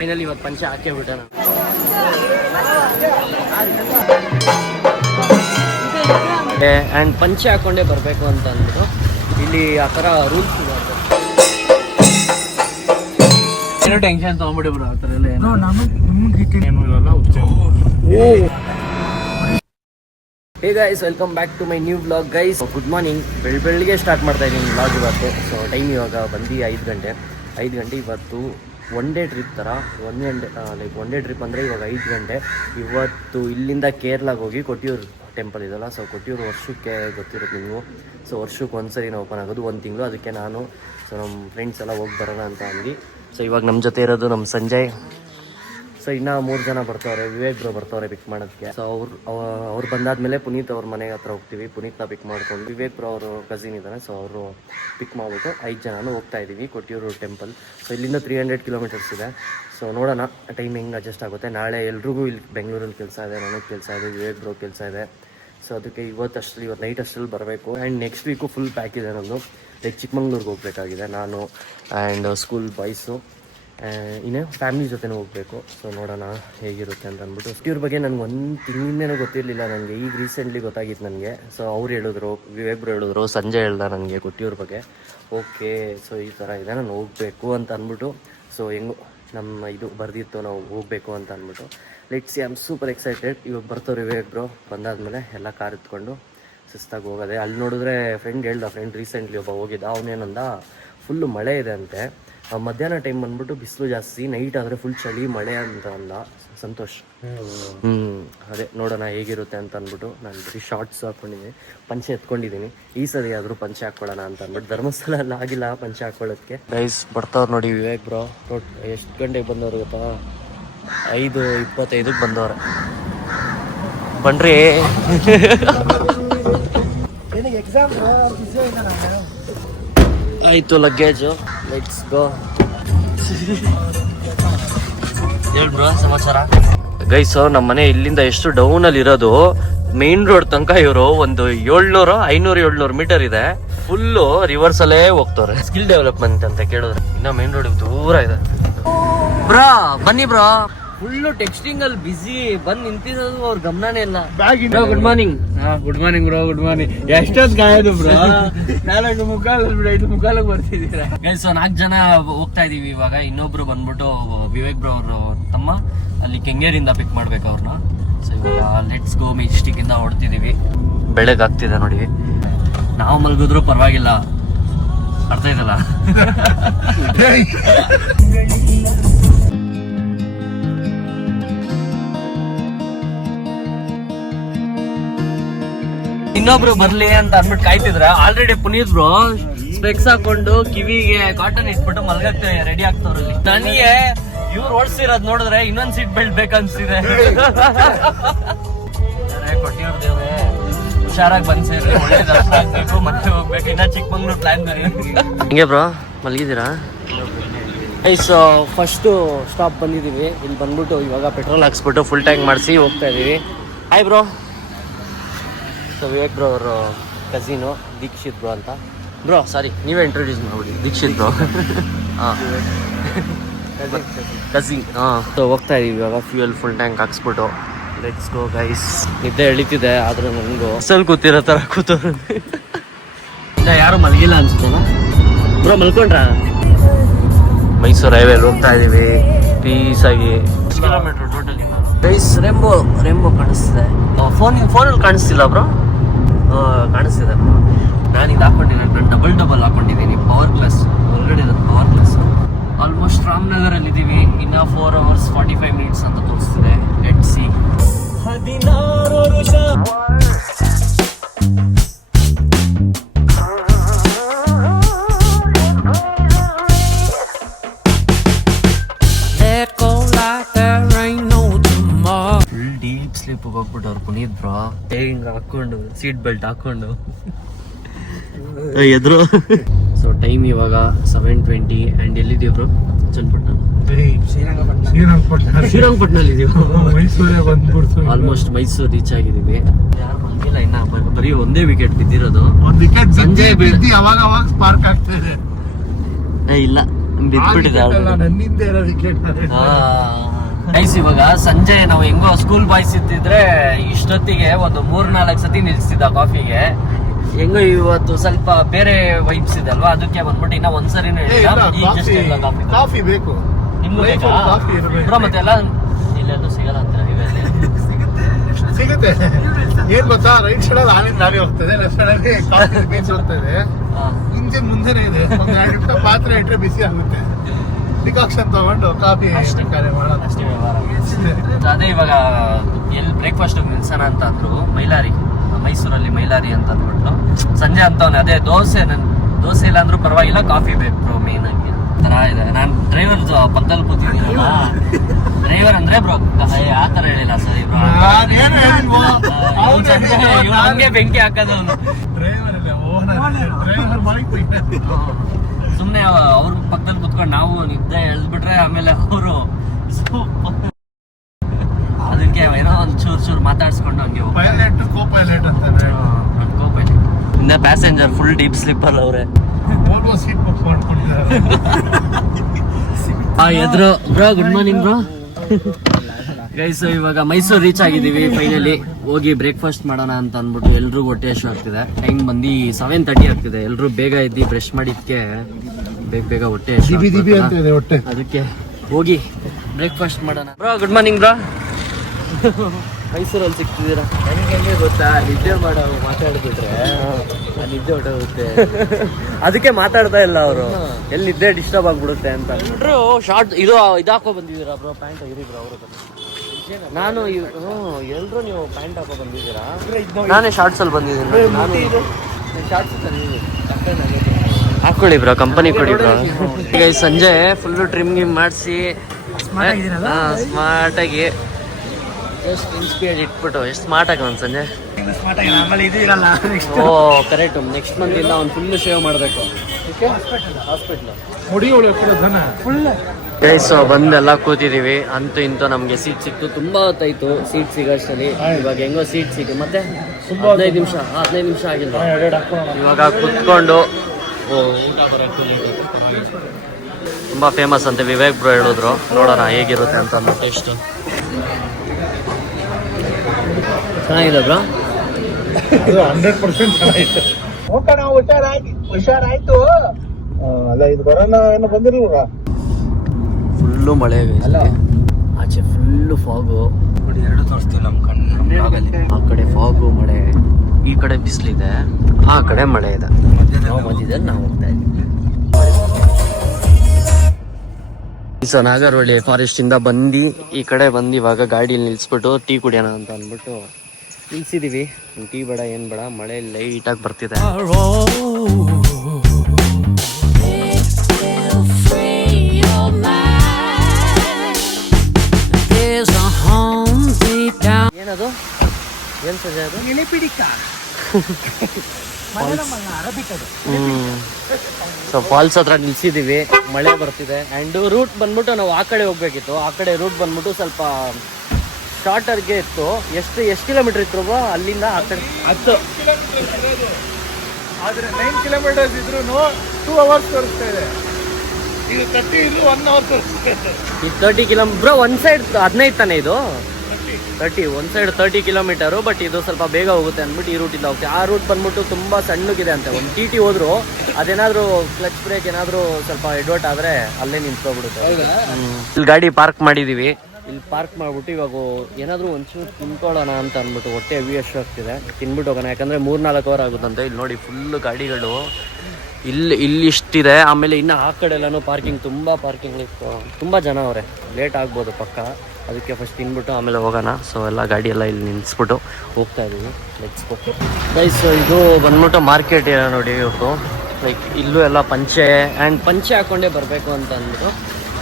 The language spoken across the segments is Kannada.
ಫೈನಲಿ ಇವತ್ತು ಪಂಚೆ ಹಾಕೇ ಬಿಟ್ಟೆ ನಾನು. ಆ್ಯಂಡ್ ಪಂಚೆ ಹಾಕೊಂಡೇ ಬರಬೇಕು ಅಂತ ಅಂದ್ಬಿಟ್ಟು ಇಲ್ಲಿ ಆ ಥರ ರೂಲ್ಸ್ ಇದೆ. ಏನೋ ಟೆನ್ಷನ್ ತೊಗೊಂಬಿಡಿ ಬ್ರೋ, ಆ ಥರ ಎಲ್ಲ ಏನು hey guys, welcome back to my new vlog guys. Good morning. ಬೆಳಿಗ್ಗೆ ಸ್ಟಾರ್ಟ್ ಮಾಡ್ತಾ ಇದ್ದೀನಿ ವ್ಲಾಗ್ ಇವತ್ತು. ಸೊ ಟೈಮ್ ಇವಾಗ ಬಂದು 5 ಗಂಟೆ ಇವತ್ತು ಒನ್ ಡೇ ಟ್ರಿಪ್ ಥರ ಒನ್ ಡೇ ಟ್ರಿಪ್ ಅಂದರೆ ಇವಾಗ 5 ಗಂಟೆ. ಇವತ್ತು ಇಲ್ಲಿಂದ ಕೇರಳಾಗೆ ಹೋಗಿ ಕೊಟ್ಟಿಯೂರು ಟೆಂಪಲ್ ಇದಲ್ಲ, ಸೊ ಕೊಟ್ಟಿಯೂರು ವರ್ಷಕ್ಕೆ ಗೊತ್ತಿರುತ್ತೆ ನೀವು. ಸೊ ವರ್ಷಕ್ಕೆ ಒಂದ್ಸರಿ ನಾವು ಓಪನ್ ಆಗೋದು 1 ತಿಂಗಳು. ಅದಕ್ಕೆ ನಾನು ನಮ್ಮ ಫ್ರೆಂಡ್ಸ್ ಎಲ್ಲ ಹೋಗಿ ಬರೋಣ ಅಂತ ಅಂದು. ಸೊ ಇವಾಗ ನಮ್ಮ ಜೊತೆ ಇರೋದು ನಮ್ಮ ಸಂಜಯ್. ಸೊ ಇನ್ನೂ 3 ಜನ ಬರ್ತಾವ್ರೆ. ವಿವೇಕ್ ಬ್ರೋ ಬರ್ತಾವ್ರೆ ಪಿಕ್ ಮಾಡೋದಕ್ಕೆ. ಸೊ ಅವ್ರು ಬಂದಾದ್ಮೇಲೆ ಪುನೀತ್ ಅವ್ರ ಮನೆಗೆ ಹತ್ರ ಹೋಗ್ತೀವಿ. ಪುನೀತ್ನ ಪಿಕ್ ಮಾಡ್ಕೊಂಡು ವಿವೇಕ್ ಬ್ರೋ ಅವರು ಕಸಿನ್ ಇದ್ದಾನೆ, ಸೊ ಅವರು ಪಿಕ್ ಮಾಡಿಬಿಟ್ಟು 5 ಜನನೂ ಹೋಗ್ತಾ ಇದ್ದೀವಿ ಕೊಟ್ಟಿಯೂರು ಟೆಂಪಲ್. ಸೊ ಇಲ್ಲಿಂದ 300 ಕಿಲೋಮೀಟರ್ಸ್ ಇದೆ. ಸೊ ನೋಡೋಣ ಟೈಮ್ ಹೆಂಗೆ ಅಡ್ಜಸ್ಟ್ ಆಗುತ್ತೆ. ನಾಳೆ ಎಲ್ರಿಗೂ ಇಲ್ಲಿ ಬೆಂಗಳೂರಲ್ಲಿ ಕೆಲಸ ಇದೆ, ನನಗೆ ಕೆಲಸ ಇದೆ, ವಿವೇಕ್ ಬ್ರೋ ಕೆಲಸ ಇದೆ. ಸೊ ಅದಕ್ಕೆ ಇವತ್ತು ನೈಟ್ ಅಷ್ಟರಲ್ಲಿ ಬರಬೇಕು. And next week full pack ಇದೆ ನಂದು. ಲೈಕ್ ಚಿಕ್ಕಮಂಗ್ಳೂರಿಗೆ ಹೋಗಬೇಕಾಗಿದೆ ನಾನು ಆ್ಯಂಡ್ ಸ್ಕೂಲ್ ಬಾಯ್ಸು, ಇನ್ನೇ ಫ್ಯಾಮಿಲಿ ಜೊತೆನೂ ಹೋಗಬೇಕು. ಸೊ ನೋಡೋಣ ಹೇಗಿರುತ್ತೆ ಅಂತ ಅಂದ್ಬಿಟ್ಟು. ಇವ್ರ ಬಗ್ಗೆ ನನಗೆ 1 ತಿಂಗಳಿಂದೇನೂ ಗೊತ್ತಿರಲಿಲ್ಲ ನನಗೆ. ಈಗ ರೀಸೆಂಟ್ಲಿ ಗೊತ್ತಾಗಿತ್ತು ನನಗೆ. ಸೊ ಅವ್ರು ಹೇಳಿದ್ರು, ವಿವೇಕ್ರು ಹೇಳಿದ್ರು, ಸಂಜೆ ಹೇಳ್ದ ನನಗೆ ಕೊಟ್ಟಿವ್ರ ಬಗ್ಗೆ. ಓಕೆ, ಸೊ ಈ ಥರ ಇದೆ, ನಾನು ಹೋಗಬೇಕು ಅಂತ ಅಂದ್ಬಿಟ್ಟು. ಸೊ ಹೆಂಗು ನಮ್ಮ ಇದು ಬರೆದಿತ್ತು ನಾವು ಹೋಗಬೇಕು ಅಂತ ಅಂದ್ಬಿಟ್ಟು. Let's see, I am super excited. ಇವಾಗ ಬರ್ತಾರೆ ವಿವೇಕ್ ಬ್ರೋ. ಬಂದಾದ್ಮೇಲೆ ಎಲ್ಲ ಕಾರ್ ಎತ್ಕೊಂಡು ಸುಸ್ತಾಗಿ ಹೋಗೋದೆ. ಅಲ್ಲಿ ನೋಡಿದ್ರೆ ಫ್ರೆಂಡ್ ರೀಸೆಂಟ್ಲಿ ಒಬ್ಬ ಹೋಗಿದ್ದ. ಅವನೇನಂದ ಫುಲ್ಲು ಮಳೆ ಇದೆ ಅಂತೆ. ಮಧ್ಯಾಹ್ನ ಟೈಮ್ ಬಂದ್ಬಿಟ್ಟು ಬಿಸಿಲು ಜಾಸ್ತಿ, ನೈಟ್ ಆದರೆ ಫುಲ್ ಚಳಿ ಮಳೆ ಅಂತ ಅಂದ ಸಂತೋಷ್. ಅದೇ ನೋಡೋಣ ಹೇಗಿರುತ್ತೆ ಅಂತ ಅಂದ್ಬಿಟ್ಟು ನಾನು ಬರೀ ಶಾರ್ಟ್ಸ್ ಹಾಕ್ಕೊಂಡಿದ್ದೀನಿ, ಪಂಚೆ ಎತ್ಕೊಂಡಿದ್ದೀನಿ. ಈ ಸರಿ ಆದರೂ ಪಂಚೆ ಹಾಕ್ಕೊಳ್ಳೋಣ ಅಂತ ಅಂದ್ಬಿಟ್ಟು. ಧರ್ಮಸ್ಥಳ ಎಲ್ಲ ಆಗಿಲ್ಲ ಪಂಚೆ ಹಾಕ್ಕೊಳ್ಳೋದಕ್ಕೆ. ಗೈಸ್ ಬರ್ತಾವ್ರು ನೋಡಿ ವಿವೇಕ್ ಬ್ರೋ. ಎಷ್ಟು ಗಂಟೆಗೆ ಬಂದವ್ರು ಗೊತ್ತಾ? 5:25 ಬಂದವ್ರೆ. ಬನ್ರಿ. ಆಯಿತು ಲಗೇಜು, ಲೆಟ್ಸ್ ಗೋ. ಹೇಳಿ ಬ್ರೋ ಸಮಾಚಾರ. ಗೈಸು ನಮ್ಮ ಮನೆ ಇಲ್ಲಿಂದ ಎಷ್ಟು ಡೌನಲ್ಲಿ ಇರೋದು, ಮೇನ್ ರೋಡ್ ತನಕ ಇವರು ಒಂದು 700 ಮೀಟರ್ ಇದೆ. ಫುಲ್ಲು ರಿವರ್ಸಲ್ಲೇ ಹೋಗ್ತವ್ರೆ. ಸ್ಕಿಲ್ ಡೆವಲಪ್ಮೆಂಟ್ ಅಂತ ಕೇಳಿದ್ರೆ ಇನ್ನ ಮೇನ್ ರೋಡ್ ದೂರ ಇದೆ. ಬ್ರೋ ಬನ್ನಿ ಬ್ರೋ. ಫುಲ್ಲು ಟೆಕ್ಸ್ಟಿಂಗ್ ಅಲ್ಲಿ ಬಿಸಿ ಬಂದು ನಿಂತಿರೋದು, ಅವ್ರ ಗಮನನೇ ಇಲ್ಲ. Good morning. Good morning bro, good morning. ಎಷ್ಟೊತ್ತು ಕಾಯೋದು ಬ್ರೋ? 4:45 ಬರ್ತಿದ್ದೀರಾ? ಗೈಸ್ 4 ಜನ ಹೋಗ್ತಾ ಇದೀವಿ ಇವಾಗ. ಇನ್ನೊಬ್ರು ಬಂದ್ಬಿಟ್ಟು ವಿವೇಕ್ ಬ್ರೋ ಅವರು ತಮ್ಮ, ಅಲ್ಲಿ ಕೆಂಗೇರಿಂದ ಪಿಕ್ ಮಾಡ್ಬೇಕು ಅವ್ರನ್ನ. ಸೊ ಇವಾಗ ಲೆಟ್ಸ್ ಗೋ ಮೆಜೆಸ್ಟಿಕ್ ಇಂದ ಹೊಡ್ತಿದೀವಿ. ಬೆಳಗ್ಗೆ ಆಗ್ತಿದೆ ನೋಡಿ. ನಾವು ಮಲಗಿದ್ರು ಪರವಾಗಿಲ್ಲ, ಅರ್ಥ ಇದಲ್ಲ. ಇನ್ನೊಬ್ರು ಬರ್ಲಿ ಅಂತ ಅಂದ್ಬಿಟ್ಟು ಕಾಯ್ತಿದ್ರ. ಆಲ್ರೆಡಿ ಪುನೀತ್ ಬ್ರೋ ಸ್ಪೆಕ್ಸ್ ಹಾಕೊಂಡು ಕಿವಿಗೆ ಕಾಟನ್ ಇಟ್ಬಿಟ್ಟು ಮಲ್ಗಕ್ಕೆ ರೆಡಿ ಆಗ್ತವ್ರಲ್ಲಿ. ನನಗೆ ಇವ್ರು ಓಡಿಸಿರೋದ್ ನೋಡಿದ್ರೆ ಇನ್ನೊಂದ್ ಸೀಟ್ ಬೆಲ್ಟ್ ಬೇಕನ್ಸ್ತಿದೆ. ಕೊಟ್ಟಿವ್ರ ದೇವ್ರೆ, ಹುಷಾರಾಗಿ ಬಂದ್ ಸೇರಿ, ಒಳ್ಳೆ ದರ್ಶನ ಆಗ್ಬೇಕು, ಮತ್ತೆ ಹೋಗ್ಬೇಕು. ಇನ್ನ ಚಿಕ್ಕಮಂಗ್ಳೂರ್ ಪ್ಲಾನ್ ಬರೀ. ಹಿಂಗೆ ಬ್ರೋ ಮಲಗಿದ್ದೀರಾ? ಸೊ ಫಸ್ಟು ಸ್ಟಾಪ್ ಬಂದಿದ್ದೀವಿ. ಇಲ್ಲಿ ಬಂದ್ಬಿಟ್ಟು ಇವಾಗ ಪೆಟ್ರೋಲ್ ಹಾಕ್ಸ್ಬಿಟ್ಟು ಫುಲ್ ಟ್ಯಾಂಕ್ ಮಾಡಿಸಿ ಹೋಗ್ತಾ ಇದೀವಿ. Hi bro. So Vivek bro ಅವರು ಕಸಿನು ದೀಕ್ಷಿತ್ ಬ್ರೋ ಅಂತ. ಬ್ರೋ ಸಾರಿ, ನೀವೇ ಇಂಟ್ರೊಡ್ಯೂಸ್ ಮಾಡ್ಬಿಡಿ. ದೀಕ್ಷಿತ್ ಬ್ರೋ. ಹಾಂ ಕಸಿನ್. ಸೊ ಹೋಗ್ತಾ ಇದೀವಿ ಇವಾಗ ಫ್ಯೂಯಲ್ ಫುಲ್ ಟ್ಯಾಂಕ್ ಹಾಕ್ಸ್ಬಿಟ್ಟು. Let's go guys. ನಿದ್ದೆ ಎಳಿತಿದೆ ಆದ್ರೆ ನನಗೂ ಸ್ವಲ್ಪ ಕೂತಿರೋ ಥರ ಕೂತವ್ರು. ಇಲ್ಲ ಯಾರು ಮಲಗಿಲ್ಲ ಅನ್ಸುತ್ತಲ್ಲ ಬ್ರೋ. ಮಲ್ಕೊಂಡ್ರಾ? ಮೈಸೂರು ಹೈವೇಲಿ ಹೋಗ್ತಾ ಇದೀವಿ ಪೀಸಾಗಿ. Kilometer totally guys. ರೆಂಬೋ ಕಾಣಿಸ್ತಿದೆ. ಫೋನಲ್ಲಿ ಕಾಣಿಸ್ತಿಲ್ಲ ಬ್ರೋ? ಕಾಣಿಸ್ತಿದೆ. ನಾನು ಇದು ಹಾಕೊಂಡಿದ್ದೀನಿ, ನಾನು ಡಬಲ್ ಹಾಕೊಂಡಿದ್ದೀನಿ. ಪವರ್ ಗ್ಲಾಸ್ ಆಲ್ರೆಡಿ ಇದೆ. Power glass. ಆಲ್ಮೋಸ್ಟ್ ರಾಮನಗರಲ್ಲಿ ಇದ್ದೀವಿ. ಇನ್ನು 4 hours 45 minutes ಅಂತ ತೋರಿಸ್ತಿದೆ. Let's see. 16 ವರ್ಷ ಸ್ಲೀಪ್ ಹೋಗ್ಬಿಟ್ಟವ್ರು ಪುನೀತ್ ಬ್ರೋ. ಹಿಂಗ ಹಾಕೊಂಡು ಸೀಟ್ ಬೆಲ್ಟ್ ಹಾಕೊಂಡು ಎದ್ರು. ಸೊ ಟೈಮ್ ಇವಾಗ 7:20 ಆ್ಯಂಡ್ ಎಲ್ಲಿದ್ದೀವಿ ಬ್ರೋ? ಚನ್ನಪಟ್ಟಣ, ಶ್ರೀರಂಗಪಟ್ಟಣಲ್ಲಿ ಇದೀವಿ. ಆಲ್ಮೋಸ್ಟ್ ಮೈಸೂರು ರೀಚ್ ಆಗಿದ್ದೀವಿ. ಯಾರು ಮಲಗಿಲ್ಲ ಇನ್ನ, ಬರೀ ಒಂದೇ ವಿಕೆಟ್ ಬಿದ್ದಿರೋದು. ಸಂಜೆ ಇಲ್ಲ ನನ್ನಿಂದ ಇರೋ ವಿಕೆಟ್. ಗೈಸ್ ಇವಾಗ ಸಂಜೆ ನಾವು ಹೆಂಗೋ ಸ್ಕೂಲ್ ಬಾಯ್ಸ್ ಇದ್ದಿದ್ರೆ ಇಷ್ಟೊತ್ತಿಗೆ ಒಂದು 3-4 ಸತಿ ನಿಲ್ಸಿದ್ದ ಕಾಫಿಗೆ. ಹೆಂಗೋ ಇವತ್ತು ಸ್ವಲ್ಪ ಬೇರೆ ವೈಬ್ಸ್ ಇದೆ ಅಲ್ವಾ, ಅದಕ್ಕೆ ಬಂದ್ಬಿಟ್ಟು ಇನ್ನ ಒಂದ್ಸರಿನೂ ಕಾಫಿ ಬೇಕು ನಿಮ್ಗೂ ಬೇಕಾ ಕಾಫಿ ಇರ್ಬೇಕು. ಬ್ರೋ? ಮತ್ತೆ ಎಲ್ಲ ಇಲ್ಲೆಲ್ಲೂ ಸಿಗಲ್ಲ ಅಂತ ಇವೆಲ್ಲಿ ಸಿಗುತ್ತೆ. ಏನ್ ಗೊತ್ತಾ, ರೈಟ್ ಸೈಡ್ ಅಲ್ಲಿ ಆನಿಂದ ಲಾರಿ ಹೋಗ್ತದೆ, ಲೆಫ್ಟ್ ಸೈಡ್ ಅಲ್ಲಿ ಕಾಫಿ ಬೀಚ್ ಹೋಗ್ತದೆ. ಇಂಜಿನ್ ಮುಂದೆನೆ ಇದೆ, ಒಂದ್ 2 ನಿಮಿಷ ಪಾತ್ರೆ ಇಟ್ರೆ ಬಿಸಿ ಆಗುತ್ತೆ. ಡಿಕಾಕ್ಷನ್ ತಗೊಂಡು ಕಾಫಿ ಕಾರ್ಯ ಮಾಡೋದು ಅಷ್ಟೇ ವ್ಯವಹಾರ. ಅದೇ ಇವಾಗ ಎಲ್ಲಿ ಬ್ರೇಕ್ಫಾಸ್ಟ್ ನಿಲ್ಸೋಣ ಅಂತ ಅಂದ್ರು, ಮೈಸೂರಲ್ಲಿ ಮೈಲಾರಿ ಅಂತ ಅಂದ್ಬಿಟ್ಟು ಸಂಜೆ ಅಂತವನೆ. ಅದೇ ದೋಸೆ ಇಲ್ಲ ಅಂದ್ರೂ ಪರವಾಗಿಲ್ಲ, ಕಾಫಿ ಬೇಕು ಬ್ರೋ ಮೇನ್ ಆಗಿ ತರ ಇದೆ. ನಾನು ಡ್ರೈವರ್ ಪಕ್ಕದಲ್ಲಿ ಕೂತಿದ್ದೀನಲ್ಲ, ಡ್ರೈವರ್ ಅಂದ್ರೆ ಬ್ರೋ ಆ ತರ ಹೇಳಿಲ್ಲ ಸರಿ ಬ್ರೋ. ಹಂಗೆ ಬೆಂಕಿ ಹಾಕೋದು ಅವನು ಸುಮ್ನೆ ಅವ್ರ ಪಕ್ಕದಲ್ಲಿ ಕುತ್ಕೊಂಡು ನಾವು ನಿದ್ದೆ ಎಳ್ದ್ಬಿಟ್ರೆ ಆಮೇಲೆ ಅವರು ಅದಕ್ಕೆ ಏನೋ ಒಂದ್ ಚೂರ್ ಮಾತಾಡ್ಸ್ಕೊಂಡು ಹಂಗೆ ಕೋ-ಪೈಲಟ್ ಅಂತಾರೆ. ಇನ್ನ ಪ್ಯಾಸೆಂಜರ್ ಫುಲ್ ಡೀಪ್ ಸ್ಲೀಪರ್ ಅವ್ರೆ. ಸೀಟ್ ಬುಕ್ ಮಾಡ್ಕೊಂಡಿದ್ದಾರೆ. ಎದ್ರು bro, good morning bro. Guys ಇವಾಗ ಮೈಸೂರು ರೀಚ್ ಆಗಿದ್ದೀವಿ ಫೈನಲಿ. ಹೋಗಿ ಬ್ರೇಕ್ಫಾಸ್ಟ್ ಮಾಡೋಣ ಅಂತ ಅಂದ್ಬಿಟ್ಟು ಎಲ್ರಿಗೂ ಹೊಟ್ಟೆ ಹಸಿವು ಆಗ್ತಿದೆ. ಟೈಮ್ ಬಂದು 7:30 ಆಗ್ತಿದೆ. ಎಲ್ರು ಬೇಗ ಎದ್ದು ಬ್ರಷ್ ಮಾಡಿದ್ಕೆ ಬೇಗ ಹೊಟ್ಟೆ ಹಸಿವು, ಹೊಟ್ಟೆ ಅದಕ್ಕೆ ಹೋಗಿ ಬ್ರೇಕ್ಫಾಸ್ಟ್ ಮಾಡೋಣ. Bro good morning bro. ಮೈಸೂರಲ್ಲಿ ಸಿಗ್ತಿದ್ದೀರಾ? ಹೆಂಗೆ ಗೊತ್ತಾ, ನಿದ್ದೆ ಮಾಡೋ ಮಾತಾಡ್ಬಿಟ್ರೆ ನಿದ್ದೆ ಹೊಟ್ಟೋಗುತ್ತೆ. ಅದಕ್ಕೆ ಮಾತಾಡ್ತಾ ಇಲ್ಲ ಅವರು, ಎಲ್ಲಿ ನಿದ್ದೆ ಡಿಸ್ಟರ್ಬ್ ಆಗ್ಬಿಡುತ್ತೆ ಅಂತ ಅಂದ್ಬಿಟ್ರು. ಶಾರ್ಟ್ ಇದು ಹಾಕೋ ಬಂದಿದ್ದೀರಾ ಬ್ರೋ? ಪ್ಯಾಂಟ್ ಇರಿ ಬ್ರೋ ಅವರು. ನಾನು ಎಲ್ರು ನೀವು ಪ್ಯಾಂಟ್ ಹಾಕೋ ಬಂದಿದ್ದೀರಾ? ನಾನೇ ಶಾರ್ಟ್ಸ್ ಅಲ್ಲಿ ಬಂದಿದ್ದೀನಿ. ಹಾಕೊಳ್ಳಿ ಬ್ರೋ, ಕಂಪನಿ ಕೊಡಿ ಬ್ರೋ. ಈಗ ಸಂಜೆ ಫುಲ್ಲು ಟ್ರಿಮ್ ಗಿಮ್ ಮಾಡಿಸಿ ಸ್ಮಾರ್ಟ್ ಆಗಿ ಜಸ್ಟ್ ಇನ್ಸ್ಪೈರ್ಡ್ ಇಟ್ಬಿಟ್ಟು ಎಷ್ಟು ಸ್ಮಾರ್ಟ್ ಆಗಿ ಒಂದು ಸಂಜೆ. ಓ ಕರೆಕ್ಟ್, ನೆಕ್ಸ್ಟ್ ಮಂತ್ ಇಂದ ಅವ್ನು ಫುಲ್ ಶೇವ್ ಮಾಡಬೇಕು. ಹಾಸ್ಪಿಟ್ಲ್ ಗೈಸ್ ಬಂದೆಲ್ಲ ಕೂತಿದೀವಿ. ಅಂತೂ ಇಂತೂ ನಮ್ಗೆ ಸೀಟ್ ಸಿಕ್ತು. ತುಂಬಾ ಹೊತ್ತಾಯ್ತು ಸೀಟ್ ಸಿಗೋಷ್ಟಲ್ಲಿ. ಇವಾಗ ಹೆಂಗೋ ಸೀಟ್ ಸಿಕ್ಕು. ಮತ್ತೆ 15 ನಿಮಿಷ ಆಗಿಲ್ಲ. ಇವಾಗ ಕುತ್ಕೊಂಡು ಊಟ ಬರೋಕ್ಕೆ ತುಂಬಾ ಫೇಮಸ್ ಅಂತೆ, ವಿವೇಕ್ ಬ್ರೋ ಹೇಳಿದ್ರು. ನೋಡೋಣ ಹೇಗಿರುತ್ತೆ ಅಂತ ಅಂದ್ಬಿಟ್ಟು. ಎಷ್ಟು ಚೆನ್ನಾಗಿದೆ ಬ್ರೋ? 100% ಚೆನ್ನಾಗಿತ್ತು. ಹುಷಾರಾಯ್ತು. ಅಲ್ಲ ಇದು ಬರೋಣ ಏನೋ ಬಂದಿರಲ್ವ? ಫುಲ್ಲು ಮಳೆ ಆಚೆ, ಫುಲ್ಲು ಫಾಗು. ಎರಡು ತೋರಿಸ್ತೀವಿ ನಮ್ಮ ಕಣ್ಣು. ಆ ಕಡೆ ಫಾಗು ಮಳೆ, ಈ ಕಡೆ ಬಿಸಿಲಿದೆ, ಆ ಕಡೆ ಮಳೆ ಇದೆ. ನಾವು ಬಂದಿದ್ದಲ್ಲಿ ನಾವು ಹೋಗ್ತಾ ಇದ್ದೀವಿ. ಸೊ ನಾಗರಹೊಳೆ ಫಾರೆಸ್ಟ್ ಇಂದ ಬಂದು ಈ ಕಡೆ ಬಂದು ಇವಾಗ ಗಾಡಿಯಲ್ಲಿ ನಿಲ್ಸ್ಬಿಟ್ಟು ಟೀ ಕುಡಿಯೋಣ ಅಂತ ಅಂದ್ಬಿಟ್ಟು ನಿಲ್ಸಿದೀವಿ. ಟೀ ಬೇಡ ಏನ್ ಬೇಡ, ಮಳೆ ಲೈಟ್ ಆಗಿ ಬರ್ತಿದೆ. ಏನದು? ಏನ್ ಸಜೆ ಅದು? ಸೊ ಫಾಲ್ಸ್ ಹತ್ರ ನಿಲ್ಸಿದೀವಿ, ಮಳೆ ಬರ್ತಿದೆ. ಅಂಡ್ ರೂಟ್ ಬಂದ್ಬಿಟ್ಟು ನಾವು ಆ ಕಡೆ ಹೋಗ್ಬೇಕಿತ್ತು. ಆ ಕಡೆ ರೂಟ್ ಬಂದ್ಬಿಟ್ಟು ಸ್ವಲ್ಪ ಶಾರ್ಟರ್ಗೆ ಇತ್ತು. ಎಷ್ಟು ಕಿಲೋಮೀಟರ್ ಇತ್ತು ಅಲ್ಲಿಂದ ಆ ಕಡೆ? 10 ಆದ್ರೆ 9 ಕಿಲೋಮೀಟರ್ಸ್ ಇದ್ರು 2 ಅವರ್ಸ್ ತೋರಿಸ್ತಾ ಇದೆ. ಈಗ 30 ಇದ್ರು 1 ಅವರ್ ತೋರಿಸ್ತಾ ಇದೆ. ಈ 30 ಕಿಲೋಮೀಟರ್ ಬ್ರೋ, ಒಂದ್ ಸೈಡ್ 15 ತಾನೆ ಇದು? 30 ಒಂದ್ ಸೈಡ್ 30 ಕಿಲೋಮೀಟರು. ಬಟ್ ಇದು ಸ್ವಲ್ಪ ಬೇಗ ಹೋಗುತ್ತೆ ಅಂದ್ಬಿಟ್ಟು ಈ ರೂಟಿಂದ ಹೋಗ್ತೀವಿ. ಆ ರೂಟ್ ಬಂದ್ಬಿಟ್ಟು ತುಂಬಾ ಸಣ್ಣಗಿದೆ ಅಂತೆ. ಒಂದು TT ಹೋದ್ರು ಅದೇನಾದ್ರು ಕ್ಲಚ್ ಬ್ರೇಕ್ ಏನಾದ್ರು ಸ್ವಲ್ಪ ಎಡ್ವರ್ಟ್ ಆದ್ರೆ ಅಲ್ಲೇ ನಿಂತ್ಕೊಬಿಡುತ್ತೆ. ಇಲ್ಲಿ ಗಾಡಿ ಪಾರ್ಕ್ ಮಾಡಿದೀವಿ. ಇಲ್ಲಿ ಪಾರ್ಕ್ ಮಾಡ್ಬಿಟ್ಟು ಇವಾಗ ಏನಾದ್ರು ಒಂಚೂರು ತಿನ್ಕೊಳ್ಳೋಣ ಅಂತ ಅಂದ್ಬಿಟ್ಟು ಹೊಟ್ಟೆ ಹೆವಿ ಅಷ್ಟು ಆಗ್ತಿದೆ. ತಿನ್ಬಿಟ್ಟು ಹೋಗೋಣ, ಯಾಕಂದ್ರೆ 3-4 ಅವರ್ ಆಗುತ್ತಂತೆ. ಇಲ್ಲಿ ನೋಡಿ ಫುಲ್ ಗಾಡಿಗಳು ಇಲ್ಲಿ ಇಷ್ಟಿದೆ. ಆಮೇಲೆ ಇನ್ನು ಆ ಕಡೆ ಎಲ್ಲಾನು ಪಾರ್ಕಿಂಗ್, ತುಂಬ ಪಾರ್ಕಿಂಗ್ ಇತ್ತು. ತುಂಬ ಜನ ಅವರೇ, ಲೇಟ್ ಆಗ್ಬೋದು ಪಕ್ಕ. ಅದಕ್ಕೆ ಫಸ್ಟ್ ತಿನ್ಬಿಟ್ಟು ಆಮೇಲೆ ಹೋಗೋಣ. ಸೊ ಎಲ್ಲ ಗಾಡಿ ಎಲ್ಲ ಇಲ್ಲಿ ನಿಲ್ಲಿಸ್ಬಿಟ್ಟು ಹೋಗ್ತಾ ಇದ್ದೀವಿ. Let's go guys. ಇದು ಬಂದ್ಬಿಟ್ಟು ಮಾರ್ಕೆಟ್ ಏನೋ ನೋಡಿ ಇವತ್ತು. ಲೈಕ್ ಇಲ್ಲೂ ಎಲ್ಲ ಪಂಚೆ ಹಾಕ್ಕೊಂಡೇ ಬರಬೇಕು ಅಂತ ಅಂದ್ಬಿಟ್ಟು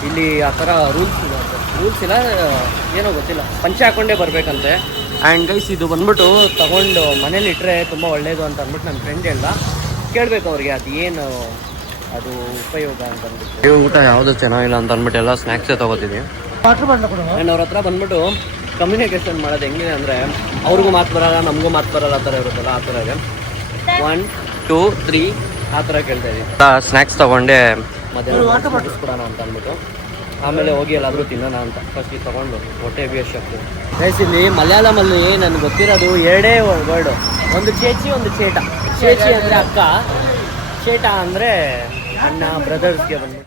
ಇಲ್ಲಿ ಆ ಥರ ರೂಲ್ಸ್ ಇಲ್ಲ ಏನೋ ಗೊತ್ತಿಲ್ಲ, ಪಂಚೆ ಹಾಕ್ಕೊಂಡೇ ಬರಬೇಕಂತೆ. ಆ್ಯಂಡ್ ಗೈಸ್ ಇದು ಬಂದ್ಬಿಟ್ಟು ತಗೊಂಡು ಮನೇಲಿ ಇಟ್ಟರೆ ತುಂಬ ಒಳ್ಳೆಯದು ಅಂತ ಅಂದ್ಬಿಟ್ಟು ನನ್ನ ಫ್ರೆಂಡ್ ಹೇಳ್ದ. ಕೇಳಬೇಕು ಅವ್ರಿಗೆ ಅದು ಏನು ಅದು ಉಪಯೋಗ ಅಂತ ಅಂದ್ಬಿಟ್ಟು. ಊಟ ಯಾವುದು ಚೆನ್ನಾಗಿಲ್ಲ ಅಂತ ಅಂದ್ಬಿಟ್ಟು ಎಲ್ಲ ಸ್ನ್ಯಾಕ್ಸೇ ತೊಗೋತಿದ್ವಿ. ಆ್ಯಂಡ್ ಅವ್ರ ಹತ್ರ ಬಂದ್ಬಿಟ್ಟು ಕಮ್ಯುನಿಕೇಷನ್ ಮಾಡೋದು ಹೆಂಗಿದೆ ಅಂದರೆ, ಅವ್ರಿಗೂ ಮಾತು ಬರಲ್ಲ, ನಮಗೂ ಮಾತು ಬರಲ್ಲ, ಆ ಥರ ಇರುತ್ತಲ್ಲ, ಆ ಥರ ಇದೆ. 1 2 3 ಆ ಥರ ಕೇಳ್ತಾ ಇದ್ದೀವಿ. ಸ್ನ್ಯಾಕ್ಸ್ ತೊಗೊಂಡೆ ಮಧ್ಯಾಹ್ನ ಮುಗಿಸ್ಬಿಡೋಣ ಅಂತ ಅಂದ್ಬಿಟ್ಟು ಆಮೇಲೆ ಹೋಗಿ ಎಲ್ಲಾದರೂ ತಿನ್ನೋಣ ಅಂತ ಫಸ್ಟ್ ಇದು ತೊಗೊಂಡು ಹೊಟ್ಟೆ ಬೇಷಾಗ್ತದೆ. ಗೈಸ್ ಇಲ್ಲಿ ಮಲಯಾಳಮಲ್ಲಿ ನನಗೆ ಗೊತ್ತಿರೋದು ಎರಡೇ ವರ್ಡು, ಒಂದು ಚೇಚಿ ಒಂದು ಚೇಟ. ಚೇಚಿ ಅಂದರೆ ಅಕ್ಕ, ಚೇಟ ಅಂದರೆ ಅಣ್ಣ, ಬ್ರದರ್ಸ್ಗೆ ಬಂದ್ಬಿಟ್ಟು.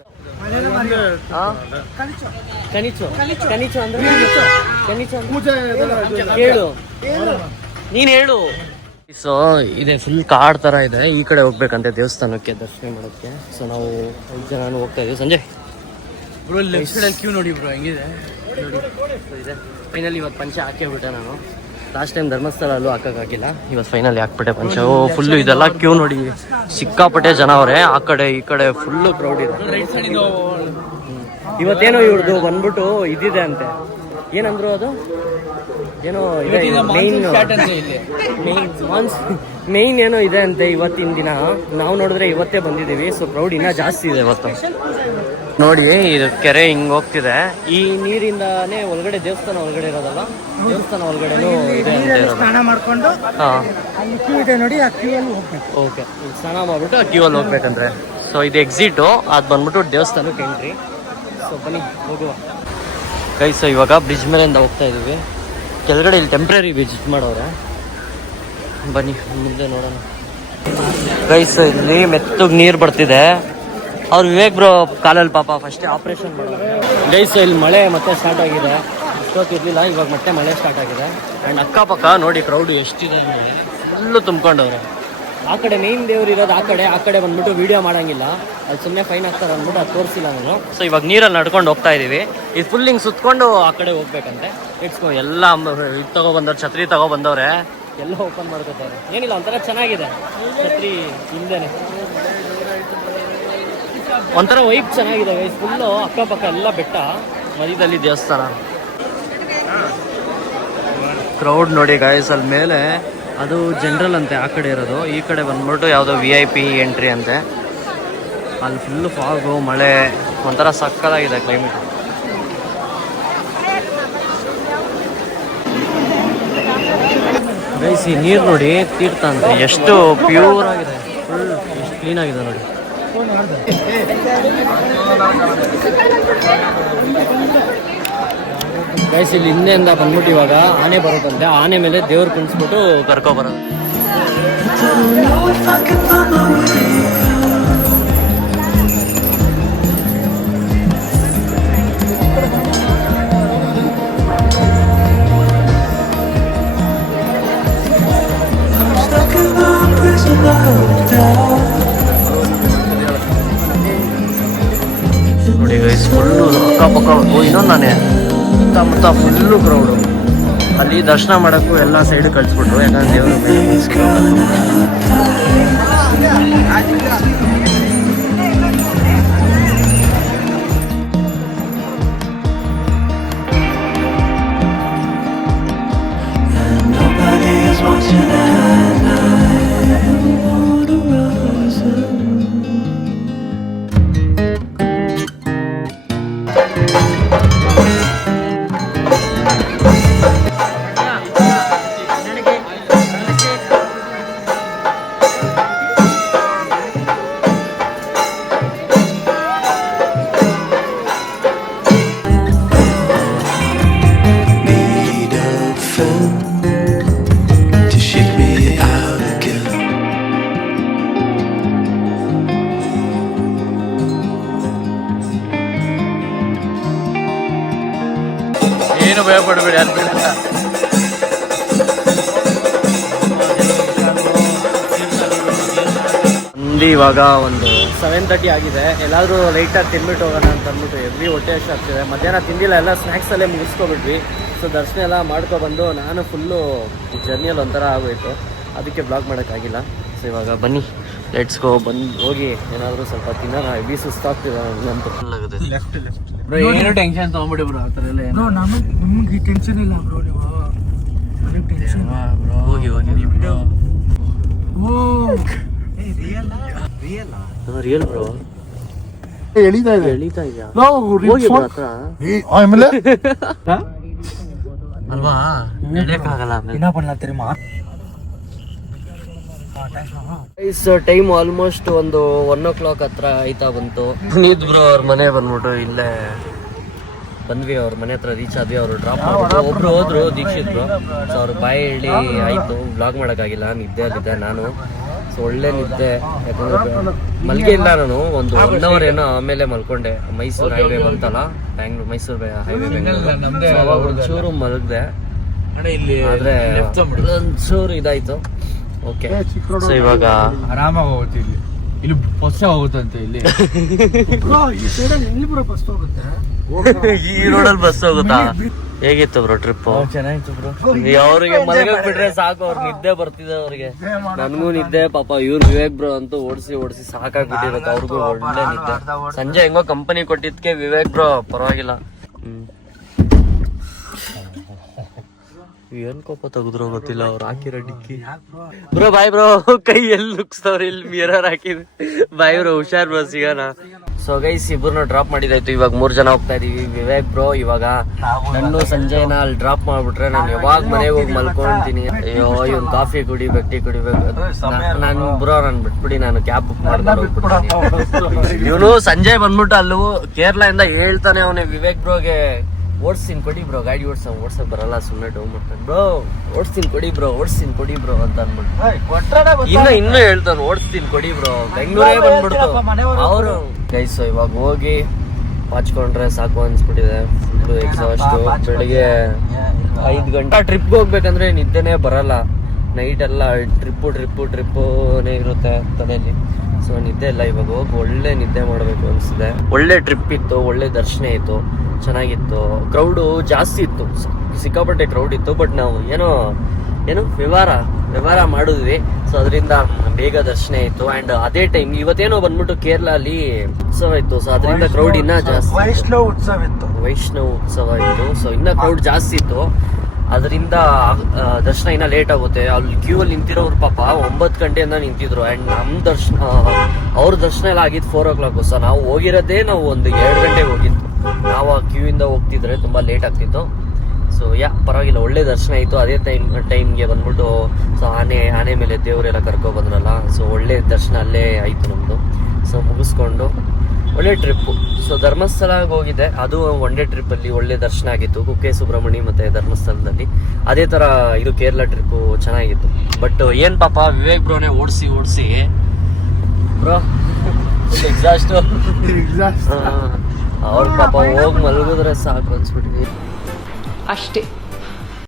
ಕನಿಚು ಕನಿಚು ಅಂದ್ರೆ ಕನಿಚು ಅಂದ್ರೆ ಹೇಳು, ನೀನು ಹೇಳು. ಸೊ ಇದೆ ಫುಲ್ ಕಾಡ್ ಥರ ಇದೆ. ಈ ಕಡೆ ಹೋಗ್ಬೇಕಂತೆ ದೇವಸ್ಥಾನಕ್ಕೆ ದರ್ಶನ ಮಾಡೋಕ್ಕೆ. ಸೊ ನಾವು 5 ಜನ ಹೋಗ್ತಾ ಇದೀವಿ. ಸಂಜಯ್ ಬ್ರೋ ಲೆಫ್ಟ್ ಸೈಡಲ್ಲಿ ಕ್ಯೂ ನೋಡಿ ಬ್ರೋ ಹೆಂಗಿದೆ. ಇದೆ ಫೈನಲಿ ಇವತ್ತು ಪಂಚ ಹಾಕೇಬಿಟ್ಟೆ ನಾನು. ಲಾಸ್ಟ್ ಟೈಮ್ ಧರ್ಮಸ್ಥಳಲ್ಲೂ ಹಾಕೋಕ್ಕಾಗಿಲ್ಲ, ಇವತ್ತು ಫೈನಲಿ ಹಾಕ್ಬಿಟ್ಟೆ ಪಂಚ. ಓ ಫುಲ್ಲು ಇದೆಲ್ಲ ಕ್ಯೂ ನೋಡಿ, ಸಿಕ್ಕಾಪಟ್ಟೆ ಜನ ಅವರೇ. ಆ ಕಡೆ ಈ ಕಡೆ ಫುಲ್ಲು ಕ್ರೌಡ್ ಇದೆ. ಇವತ್ತೇನೋ ಇವ್ರದ್ದು ಬಂದ್ಬಿಟ್ಟು ಇದಿದೆ ಅಂತೆ, ಏನಂದ್ರು ಅದು ಏನೋ ಇದೆ ಮೇಯ್ನ್ ಏನೋ ಇದೆ ಅಂತೆ ಇವತ್ತಿನ ದಿನ. ನಾವು ನೋಡಿದ್ರೆ ಇವತ್ತೇ ಬಂದಿದ್ದೀವಿ. ಸೊ ಕ್ರೌಡ್ ಇನ್ನೂ ಜಾಸ್ತಿ ಇದೆ ಇವತ್ತು. ನೋಡಿ ಇದು ಕೆರೆ ಹಿಂಗೆ ಹೋಗ್ತಿದೆ. ಈ ನೀರಿಂದಾನೇ ಒಳಗಡೆ ದೇವಸ್ಥಾನ ಒಳಗಡೆ ಇರೋದಲ್ಲ, ದೇವಸ್ಥಾನ ಒಳಗಡೆನೂ ಇದೆ ಅಂತ ಇರೋದು. ಸ್ನಾನ ಮಾಡ್ಕೊಂಡು ಹಾಂ ಕ್ಯೂ ಇದೆ ನೋಡಿ, ಆ ಕ್ಯೂ ಅಲ್ಲಿ ಹೋಗ್ಬೇಕು. ಓಕೆ, ಸ್ನಾನ ಮಾಡ್ಬಿಟ್ಟು ಆ ಕ್ಯೂ ಅಲ್ಲಿ ಹೋಗ್ಬೇಕಂದ್ರೆ. ಸೊ ಇದು ಎಕ್ಸಿಟು, ಅದು ಬಂದ್ಬಿಟ್ಟು ದೇವಸ್ಥಾನಕ್ಕೆ ಎಂಟ್ರಿ. ಸೊ ಬನ್ನಿ ಹೋಗುವ ಗೈಸ್. ಸೊ ಇವಾಗ ಬ್ರಿಡ್ಜ್ ಮೇಲಿಂದ ಹೋಗ್ತಾ ಇದ್ದೀವಿ. ಕೆಳಗಡೆ ಇಲ್ಲಿ ಟೆಂಪ್ರರಿ ವಿಸಿಟ್ ಮಾಡೋರೆ. ಬನ್ನಿ ಮುಂದೆ ನೋಡೋಣ ಗೈಸ್. ಇಲ್ಲಿ ಮೆತ್ತಗೆ ನೀರು ಬರ್ತಿದೆ. ಅವ್ರು ವಿವೇಕ್ ಬ್ರೋ ಕಾಲಲ್ಲಿ ಪಾಪ ಫಸ್ಟೇ ಆಪ್ರೇಷನ್ ಮಾಡೋರು. ಗೈಸ್ ಇಲ್ಲಿ ಮಳೆ ಮತ್ತೆ ಸ್ಟಾರ್ಟ್ ಆಗಿದೆ. ಇಷ್ಟೊತ್ತು ಇರಲಿಲ್ಲ, ಇವಾಗ ಮತ್ತೆ ಮಳೆ ಸ್ಟಾರ್ಟ್ ಆಗಿದೆ. ಆ್ಯಂಡ್ ಅಕ್ಕಪಕ್ಕ ನೋಡಿ ಕ್ರೌಡು ಎಷ್ಟಿದೆ ನೋಡಿ, ಫುಲ್ಲು ತುಂಬ್ಕೊಂಡವ್ರೆ. ಆ ಕಡೆ ಮೇಯ್ನ್ ದೇವ್ರು ಇರೋದು ಆ ಕಡೆ ಬಂದ್ಬಿಟ್ಟು ವೀಡಿಯೋ ಮಾಡೋಂಗಿಲ್ಲ, ಅಲ್ಲಿ ಸುಮ್ಮನೆ ಫೈನ್ ಆಗ್ತಾರೆ ಅಂದ್ಬಿಟ್ಟು ಅದು ತೋರಿಸಿಲ್ಲ ನಾನು. ಸೊ ಇವಾಗ ನೀರಲ್ಲಿ ನಡ್ಕೊಂಡು ಹೋಗ್ತಾ ಇದ್ದೀವಿ. ಇದು ಫುಲ್ ಹಿಂಗೆ ಸುತ್ಕೊಂಡು ಆ ಕಡೆ ಹೋಗ್ಬೇಕಂತೆ. ಇಟ್ಸ್ಕೊ ಎಲ್ಲ ಇದು ತಗೊಬಂದವ್ರು, ಛತ್ರಿ ತಗೊಬಂದವ್ರೆ, ಎಲ್ಲ ಓಪನ್ ಮಾಡ್ಕೋತಾರೆ. ಏನಿಲ್ಲ, ಒಂಥರ ಚೆನ್ನಾಗಿದೆ ಛತ್ರಿ ಹಿಂದೆನೆ, ಒಂಥರ ವೈಬ್ ಚೆನ್ನಾಗಿದೆ ಗೈಸ್. ಫುಲ್ಲು ಅಕ್ಕಪಕ್ಕ ಎಲ್ಲ ಬೆಟ್ಟ, ಮಧ್ಯದಲ್ಲಿ ದೇವಸ್ಥಾನ. ಕ್ರೌಡ್ ನೋಡಿ ಗೈಸ್. ಅಲ್ಲಿ ಮೇಲೆ ಅದು ಜನರಲ್ ಅಂತೆ ಆ ಕಡೆ ಇರೋದು, ಈ ಕಡೆ ಬಂದ್ಬಿಟ್ಟು ಯಾವುದೋ VIP ಎಂಟ್ರಿ ಅಂತೆ. ಅಲ್ಲಿ ಫುಲ್ಲು ಫಾಗು, ಮಳೆ, ಒಂಥರ ಸಕ್ಕತ್ತಾಗಿದೆ ಕ್ಲೈಮೇಟ್. ಗೈಸ್ ಈ ನೀರು ನೋಡಿ ತೀರ್ಥ ಅಂತೆ, ಎಷ್ಟು ಪ್ಯೂರ್ ಆಗಿದೆ, ಫುಲ್ ಎಷ್ಟು ಕ್ಲೀನ್ ಆಗಿದೆ ನೋಡಿ. ಗೈಸ್ ಇಲ್ಲಿ ಹಿಂದೆಯಿಂದ ಬಂದ್ಬಿಟ್ಟು ಇವಾಗ ಆನೆ ಬರುತ್ತಂತೆ. ಆನೆ ಮೇಲೆ ದೇವ್ರು ಕುಣಿಸ್ಬಿಟ್ಟು ಕರ್ಕೊಬರೋದು. ನೋಡಿ ಗೈಸ್ ಫುಲ್ಲು ಅಕ್ಕಪಕ್ಕ ಇನ್ನೊಂದು ನಾನೇ ಸುತ್ತಮುತ್ತ ಫುಲ್ಲು ಕ್ರೌಡು. ಅಲ್ಲಿ ದರ್ಶನ ಮಾಡೋಕ್ಕೂ ಎಲ್ಲ ಸೈಡ್ ಕಳಿಸ್ಬಿಟ್ರು, ಯಾಕಂದ್ರೆ ದೇವರು ಏನು ಭಯ ಪಡಬೇಡಿ, ಅದು ಬಿಡಲ್ಲ. ಇವಾಗ ಒಂದು 7:30 ಆಗಿದೆ. ಎಲ್ಲಾದರೂ ಲೈಟಾಗಿ ತಿನ್ಬಿಟ್ಟು ಹೋಗೋಣ ಅಂತ ಅಂದ್ಬಿಟ್ಟು ಎವ್ರಿ ಹೊಟ್ಟೆ ಅಷ್ಟು ಆಗ್ತಿದೆ. ಮಧ್ಯಾಹ್ನ ತಿಂದಿಲ್ಲ, ಎಲ್ಲ ಸ್ನ್ಯಾಕ್ಸಲ್ಲೇ ಮುಗಿಸ್ಕೊಬಿಟ್ವಿ. ಸೊ ದರ್ಶನ ಎಲ್ಲ ಮಾಡ್ಕೊಬಂದು ನಾನು ಫುಲ್ಲು ಜರ್ನಿಯಲ್ಲಿ ಒಂಥರ ಆಗೋಯ್ತು, ಅದಕ್ಕೆ ಬ್ಲಾಗ್ ಮಾಡೋಕ್ಕಾಗಿಲ್ಲ. ಸೊ ಇವಾಗ ಬನ್ನಿ ಲೆಟ್ಸ್ ಗೋ, ಹೋಗಿ ಏನಾದರೂ ಸ್ವಲ್ಪ ತಿನ್ನೋಣ. ಹೆವಿ ಸುಸ್ತಾಗ್ತಿದೆ ನನಗಂತೂ. ಬ್ರೋ ಏನು ಟೆನ್ಷನ್ ತೊಗೊಂಬಿಡಿ ಬ್ರೋ, ಆ ಥರ ಎಲ್ಲ ಏನು ನಿಮ್ಗೆ ಟೆನ್ಷನ್ ಇಲ್ಲ ಬ್ರೋ, ನೀವು ಟೆನ್ಷನ್ ಹೋಗಿ ರಿಯಲ್ ಬ್ರೋ, ಎಳಿತಾ ಇದೆ ಇದೆಯಾ ಹೋಗಿ ಹತ್ರ ಆಮೇಲೆ ಅಲ್ವಾ, ನಡೆಯಕ್ಕಾಗಲ್ಲ ಆಮೇಲೆ. ಟೈಮ್ ಆಲ್ಮೋಸ್ಟ್ ಒಂದು 1 o'clock ಹತ್ರ ಆಯ್ತಾ ಬಂತು. ಪುನೀತ್ ಬ್ರೋ ಅವ್ರ ಮನೆ ಬಂದ್ಬಿಟ್ಟು ಇಲ್ಲೇ ಬಂದ್ವಿ. ಅವ್ರ ಮನೆ ಹತ್ರ ರೀಚ್ ಆದ್ವಿ. ಅವರು ಡ್ರಾಪ್ ಮಾಡ್ಬಿಟ್ಟು ಒಬ್ರು ಹೋದ್ರು, ದೀಕ್ಷಿತ್ ಬ್ರೋ. ಸೊ ಅವ್ರು ಬಾಯಿ ಹೇಳಿ ಆಯ್ತು, ಬ್ಲಾಗ್ ಮಾಡೋಕ್ಕಾಗಿಲ್ಲ, ನಿದ್ದೆ ಅಲ್ಲಿದ್ದೆ ನಾನು. ಸೊ ಒಳ್ಳೆ ನಿದ್ದೆ, ಯಾಕಂದ್ರೆ ಮಲ್ಗೆ ಇಲ್ಲ ನಾನು ಒಂದು 1 hour ಏನೋ, ಆಮೇಲೆ ಮಲ್ಕೊಂಡೆ. ಮೈಸೂರು ಹೈವೇ ಬಂತಲ್ಲ, ಮೈಸೂರು ಹೈವೇ ಒಂಚೂರು ಮಲಗಿದೆ, ಆದ್ರೆ ಒಂಚೂರು ಇದಾಯ್ತು. ಓಕೆ, ಸೊ ಇವಾಗ ಆರಾಮಾಗಿ ಹೋಗುತ್ತೆ. ಇಲ್ಲಿ ಬಸ್ ಹೋಗುತ್ತಂತೆ. ಇಲ್ಲಿ ಈ ರೋಡಲ್ಲಿ ಬಸ್ ಹೋಗುತ್ತಾ? ಹೇಗಿತ್ತು ಬ್ರೋ ಟ್ರಿಪ್? ಚೆನ್ನಾಗಿತ್ತು ಬ್ರೋ. ಅವ್ರಿಗೆ ಮಲಗಕ್ ಬಿಟ್ರೆ ಸಾಕು, ಅವ್ರ ನಿದ್ದೆ ಬರ್ತಿದೆ ಅವ್ರಿಗೆ. ನನ್ಗೂ ನಿದ್ದೆ ಪಾಪ. ಇವ್ರು ವಿವೇಕ್ ಬ್ರೋ ಅಂತೂ ಓಡಿಸಿ ಸಾಕಾಗ್ಬಿಟ್ಟಿರುತ್ತೆ. ಅವ್ರಿಗೂ ಒಳ್ಳೆ ನಿದ್ದೆ. ಸಂಜೆ ಹೆಂಗೋ ಕಂಪನಿ ಕೊಟ್ಟಿದ್ಕೆ ವಿವೇಕ್ ಬ್ರೋ ಪರವಾಗಿಲ್ಲ. ಏನ್ ಕೋಪ ತೆಗೆದ್ರು ಗೊತ್ತಿಲ್ಲ ಅವ್ರು ಹಾಕಿರೋ ಡಿಕ್ಕಿ. ಬ್ರೋ ಬಾಯ್ ಬ್ರೋ, ಕೈ ಎಲ್ಲಿ ನುಗ್ಸ್ತವ್ರಿ, ಇಲ್ಲಿ ಮಿರರ್ ಹಾಕಿದ್. ಬಾಯ್ ಬ್ರೋ, ಹುಷಾರ್ ಬ್ರೋ, ಸಿಗೋಣ. ಸೊ ಗೈಸ್, ಇಬ್ಬರನ್ನ ಡ್ರಾಪ್ ಮಾಡಿದಾಯ್ತು. ಇವಾಗ 3 ಜನ ಹೋಗ್ತಾ ಇದೀವಿ. ವಿವೇಕ್ ಬ್ರೋ ಇವಾಗ ನನ್ನ ಸಂಜೆನ ಅಲ್ಲಿ ಡ್ರಾಪ್ ಮಾಡ್ಬಿಟ್ರೆ ನಾನು ಯಾವಾಗ ಮನೆಗೆ ಹೋಗಿ ಮಲ್ಕೊಂತೀನಿ. ಅಯ್ಯೋ, ಇವ್ನು ಕಾಫಿ ಕುಡಿಬೇಕು, ಟೀ ಕುಡಿಬೇಕು. ನಾನು ಬ್ರೋ, ನಾನು ಬಿಟ್ಬಿಡಿ, ನಾನು ಕ್ಯಾಬ್ ಬುಕ್ ಮಾಡ್ಕೊಂಡು ಇವನು ಸಂಜೆ ಬಂದ್ಬಿಟ್ಟು ಅಲ್ಲೂ ಕೇರಳ ಇಂದ ಹೇಳ್ತಾನೆ ಅವನೇ ವಿವೇಕ್ ಬ್ರೋಗೆ, ಓಡಿಸ್ತೀನಿ ಕೊಡಿ ಬ್ರೋ, ಗಾಡಿ ಓಡ್ಸಕ್ ಬರಲ್ಲ, ಸುಮ್ಮನೆ ಡೌ ಮಾಡ್ತಾನೆ. ಬ್ರೋ ಓಡಿಸ್ತೀನಿ ಕೊಡಿ ಬ್ರೋ ಅಂತ ಅನ್ಬಿಟ್ಟು ಇನ್ನು ಹೇಳ್ತಾನೆ, ಓಡಿಸ್ತೀನಿ ಕೊಡಿ ಬ್ರೋ. ಬೆಂಗಳೂರೇ ಬಂದ್ಬಿಡ್ತು ಅವರು. ಗೈಸ್ ಇವಾಗ ಹೋಗಿ ಪಾಚ್ಕೊಂಡ್ರೆ ಸಾಕು ಅನ್ಸ್ಬಿಟ್ಟಿದೆ. Full exhaust. ಬೆಳಿಗ್ಗೆ 5 ಗಂಟೆ ಟ್ರಿಪ್ಗೆ ಹೋಗ್ಬೇಕಂದ್ರೆ ನಿದ್ದೆನೇ ಬರಲ್ಲ. ನೈಟ್ ಎಲ್ಲ ಟ್ರಿಪ್ಪುನೇ ಇರುತ್ತೆ ತಲೆಯಲ್ಲಿ. ಸೊ ನಿದ್ದೆ ಇಲ್ಲ. ಇವಾಗ ಹೋಗಿ ಒಳ್ಳೆ ನಿದ್ದೆ ಮಾಡಬೇಕು ಅನಿಸಿದೆ. ಒಳ್ಳೆ ಟ್ರಿಪ್ ಇತ್ತು, ಒಳ್ಳೆ ದರ್ಶನ ಇತ್ತು, ಚೆನ್ನಾಗಿತ್ತು. ಕ್ರೌಡು ಜಾಸ್ತಿ ಇತ್ತು, ಸಿಕ್ಕಾಪಟ್ಟೆ ಕ್ರೌಡ್ ಇತ್ತು. ಬಟ್ ನಾವು ಏನೋ ವ್ಯವಹಾರ ಮಾಡಿದ್ವಿ. ಸೊ ಅದರಿಂದ ಬೇಗ ದರ್ಶನ ಇತ್ತು. ಅಂಡ್ ಅದೇ ಟೈಮ್ ಇವತ್ತೇನೋ ಬಂದ್ಬಿಟ್ಟು ಕೇರಳ ಅಲ್ಲಿ ಉತ್ಸವ ಇತ್ತು. ಸೊ ಅದರಿಂದ ಕ್ರೌಡ್ ಇನ್ನ ಜಾಸ್ತಿ, ವೈಷ್ಣವ ಉತ್ಸವ ಇತ್ತು. ಸೊ ಇನ್ನ ಕ್ರೌಡ್ ಜಾಸ್ತಿ ಇತ್ತು. ಅದರಿಂದ ದರ್ಶನ ಇನ್ನ ಲೇಟ್ ಆಗುತ್ತೆ. ಅಲ್ಲಿ ಕ್ಯೂ ಅಲ್ಲಿ ನಿಂತಿರೋರು ಪಾಪ 9 ಗಂಟೆಯಿಂದ ನಿಂತಿದ್ರು. ಅಂಡ್ ನಮ್ ಅವ್ರ ದರ್ಶನ ಎಲ್ಲ ಆಗಿದ್ದು 4 o'clock. ಸೊ ನಾವು ಹೋಗಿರೋದೇ ನಾವು ಒಂದು 2 ಗಂಟೆಗೆ ಹೋಗಿದ್ದು. ನಾವು ಆ ಕ್ಯೂ ಇಂದ ಹೋಗ್ತಿದ್ರೆ ತುಂಬಾ ಲೇಟ್ ಆಗ್ತಿತ್ತು. ಸೊ ಪರವಾಗಿಲ್ಲ, ಒಳ್ಳೆ ದರ್ಶನ ಆಯಿತು. ಅದೇ ಟೈಮ್ಗೆ ಬಂದ್ಬಿಟ್ಟು ಸೊ ಆನೆ ಮೇಲೆ ದೇವರೆಲ್ಲ ಕರ್ಕೊ ಬಂದ್ರಲ್ಲ. ಸೊ ಒಳ್ಳೆ ದರ್ಶನ ಅಲ್ಲೇ ಆಯಿತು ನಮ್ಮದು. ಸೊ ಮುಗಿಸ್ಕೊಂಡು ಒಳ್ಳೆ ಟ್ರಿಪ್ಪು. ಸೊ ಧರ್ಮಸ್ಥಳಕ್ಕೆ ಹೋಗಿದ್ದೆ, ಅದು 1 day ಟ್ರಿಪ್ಪಲ್ಲಿ ಒಳ್ಳೆ ದರ್ಶನ ಆಗಿತ್ತು. ಕುಕ್ಕೆ ಸುಬ್ರಹ್ಮಣ್ಯ ಮತ್ತು ಧರ್ಮಸ್ಥಳದಲ್ಲಿ. ಅದೇ ಥರ ಇದು ಕೇರಳ ಟ್ರಿಪ್ಪು ಚೆನ್ನಾಗಿತ್ತು. ಬಟ್ ಏನು ಪಾಪ ವಿವೇಕ್ ಬ್ರೋನೇ ಓಡಿಸಿ ಬ್ರೋ ಎಕ್ಸಾಸ್ಟ್ ಅವ್ರ ಪಾಪ ಹೋಗಿ ಮಲಗಿದ್ರೆ ಸಾಕು ಅನ್ಸ್ಬಿಟ್ಟಿದ್ವಿ ಅಷ್ಟೇ.